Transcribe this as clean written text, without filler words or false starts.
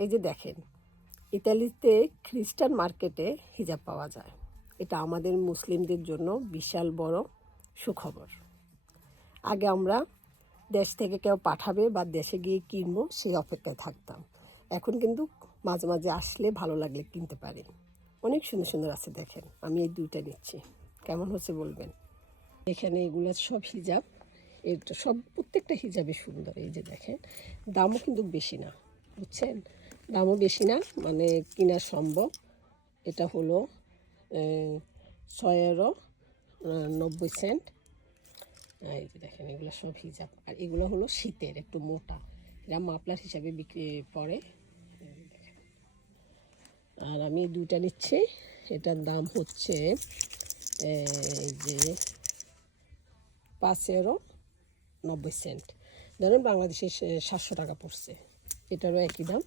এই যে দেখেন, ইতালিতে খ্রিস্টান মার্কেটে হিজাব পাওয়া যায়। এটা আমাদের মুসলিমদের জন্য বিশাল বড় সুখবর। আগে আমরা দেশ থেকে কেউ পাঠাবে বা দেশে গিয়ে কিনবো সেই অপেক্ষায় থাকতাম। এখন কিন্তু মাঝে মাঝে আসলে ভালো লাগলে কিনতে পারি। অনেক সুন্দর সুন্দর আছে, দেখেন। আমি এই দুইটা নিচ্ছি, কেমন হচ্ছে বলবেন। এখানে এগুলো সব হিজাব, এটা সব প্রত্যেকটা হিজাবে সুন্দর। এই যে দেখেন, দামও কিন্তু বেশি না, বুঝছেন, দামও বেশি না, মানে কিনা সম্ভব। এটা হলো 6 ইউরো 90 সেন্ট। এই যে দেখেন, এগুলো সব হিজাব, আর এগুলো হলো শীতের একটু মোটা, এরা মাপলার হিসাবে বিক্রি পড়ে। আর আমি দুইটা নিচ্ছি, এটার দাম হচ্ছে এই যে 5 ইউরো 90 সেন্ট। ধরেন বাংলাদেশে 700 টাকা পড়ছে, এটারও একই দাম।